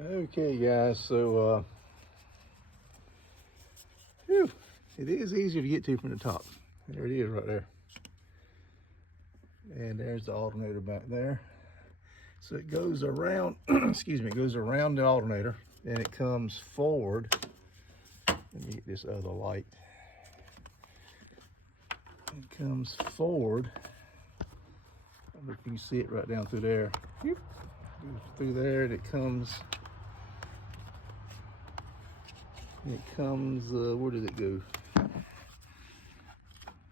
Okay guys, so it is easier to get to from the top. There it is right there. And there's the alternator back there. So it goes around, excuse me, it goes around the alternator and it comes forward. Let me get this other light. It comes forward. I don't know if you can see it right down through there. Goes through there and it comes, where did it go?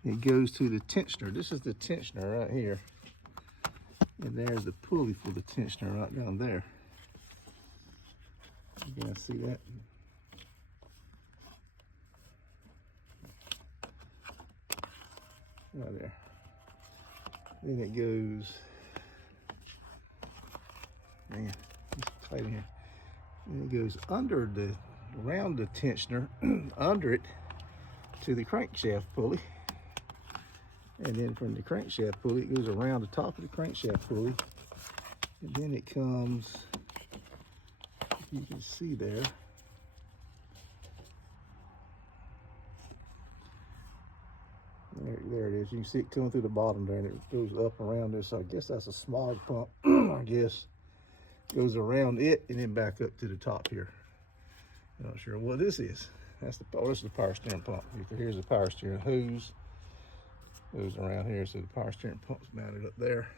It goes to the tensioner. This is the tensioner right here. And there's the pulley for the tensioner right down there. You guys see that? Right there. Then it goes, man, it's tight in here. Then it goes under the, around the tensioner, under it to the crankshaft pulley. And then from the crankshaft pulley, it goes around the top of the crankshaft pulley. And then it comes, if you can see there, there it is. You can see it coming through the bottom there, and it goes up around this. I guess that's a smog pump, I guess. Goes around it and then back up to the top here. I'm not sure what this is. That's the, oh, this is the power steering pump. Here's the power steering hose. Goes around here, so the power steering pump's mounted up there.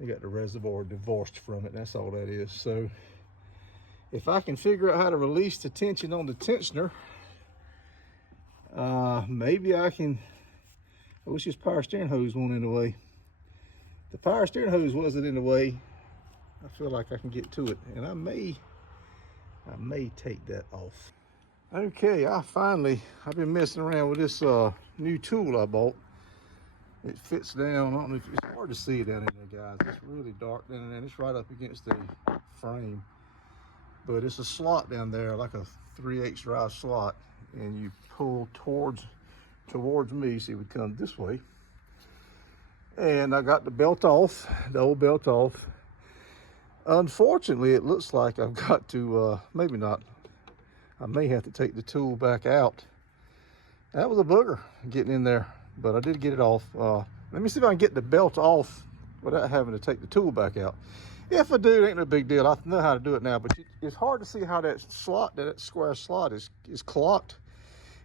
You got the reservoir divorced from it. That's all that is. So if I can figure out how to release the tension on the tensioner, maybe I can. I wish this power steering hose wasn't in the way. The power steering hose wasn't in the way. I feel like I can get to it, and I may take that off. Okay, I've been messing around with this new tool I bought. It fits down. I don't know if it's hard to see it down in there, guys. It's really dark down in there. It's right up against the frame. But it's a slot down there, like a 3/8 drive slot. And you pull towards me, so it would come this way. And I got the belt off, the old belt off. Unfortunately, it looks like I've got to, maybe not, I may have to take the tool back out. That was a booger getting in there, but I did get it off. Let me see if I can get the belt off without having to take the tool back out. If I do, it ain't no big deal. I know how to do it now, but it's hard to see how that slot, that square slot is clocked.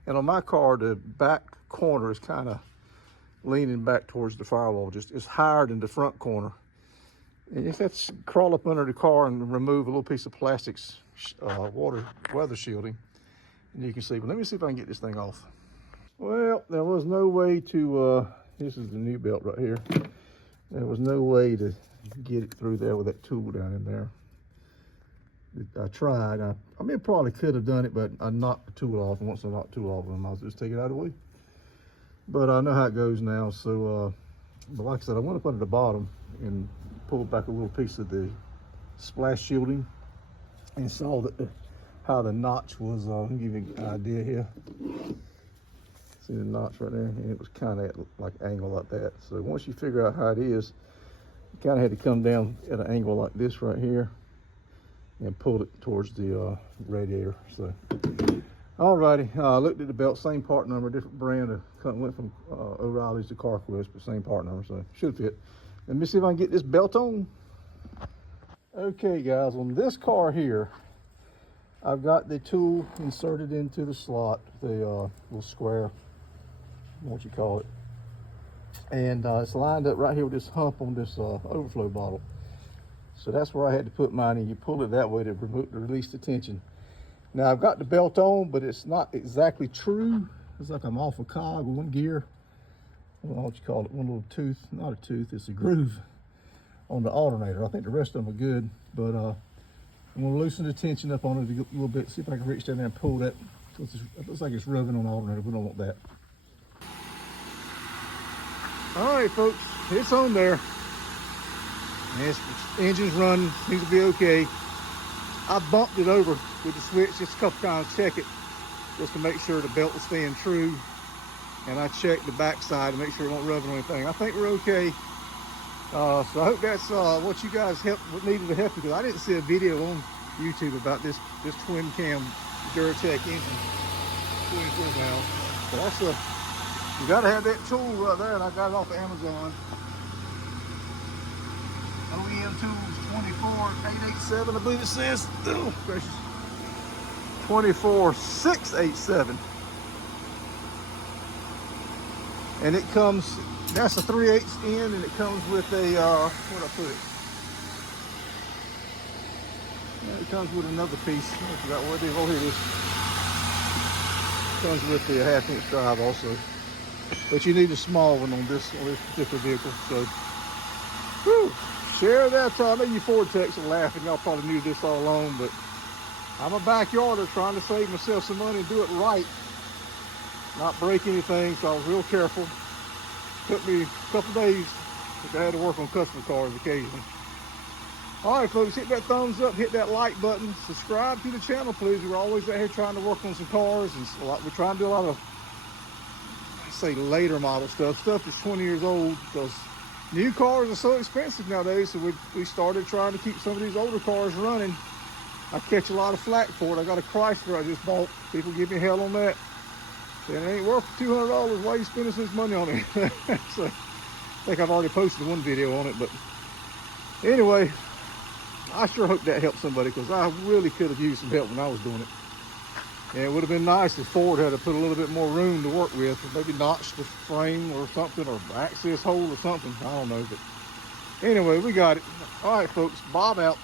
And on my car, the back corner is kind of leaning back towards the firewall. Just it's higher than the front corner. And you have to crawl up under the car and remove a little piece of plastics, weather shielding. And you can see, but let me see if I can get this thing off. Well, there was no way to, this is the new belt right here. There was no way to get it through there with that tool down in there. I tried. I mean, I probably could have done it, but I knocked the tool off. And once I knocked the tool off, I might just take it out of the way. But I know how it goes now. So, but like I said, I went up under the bottom and pulled back a little piece of the splash shielding and saw that how the notch was. Let me give you an idea here. See the notch right there? And it was kind of like angle like that. So once you figure out how it is, you kind of had to come down at an angle like this right here and pull it towards the radiator. So, alrighty, looked at the belt, same part number, different brand. Went from O'Reilly's to Carquest, but same part number, so should fit. Let me see if I can get this belt on. Okay, guys, on this car here, I've got the tool inserted into the slot, the little square, what you call it. And it's lined up right here with this hump on this overflow bottle. So that's where I had to put mine in. You pull it that way to release the tension. Now I've got the belt on, but it's not exactly true. It's like I'm off a cog with one gear. I don't know what you call it, one little tooth, not a tooth, it's a groove on the alternator. I think the rest of them are good, but I'm gonna loosen the tension up on it a little bit, see if I can reach down there and pull that. It looks like it's rubbing on the alternator. We don't want that. All right, folks, it's on there. Yes, the engine's running, seems to be okay. I bumped it over with the switch just a couple times, check it, just to make sure the belt was staying true. And I checked the back side to make sure it won't rub on anything. I think we're okay. So I hope that's what you guys needed to help you, because I didn't see a video YouTube about this twin cam Duratech engine, 24 valve. So that's you gotta have that tool right there, and I got it off of Amazon. OEM Tools 24887, I believe it says. Oh, gracious. 24687. And it comes, that's a 3/8 end, and it comes with a, where'd I put it? Yeah, it comes with another piece. I forgot what it is. Oh, here it is. It comes with the 1/2-inch drive also. But you need a small one on this particular vehicle. So, whew, share that. I know you Ford techs are laughing. Y'all probably knew this all along, but I'm a backyarder trying to save myself some money and do it right. Not break anything, so I was real careful. Took me a couple days if I had to work on customer cars occasionally. All right, folks, hit that thumbs up, hit that like button, subscribe to the channel, please. We're always out here trying to work on some cars, and we're trying to do a lot of, I say, later model stuff that's 20 years old, because new cars are so expensive nowadays. So we started trying to keep some of these older cars running. I catch a lot of flack for it. I got a Chrysler I just bought. People give me hell on that. And it ain't worth $200. Why are you spending so much money on it? So I think I've already posted one video on it. But anyway, I sure hope that helped somebody, because I really could have used some help when I was doing it. And it would have been nice if Ford had to put a little bit more room to work with, or maybe notch the frame or something, or access hole or something. I don't know. But anyway, we got it. All right, folks, Bob out.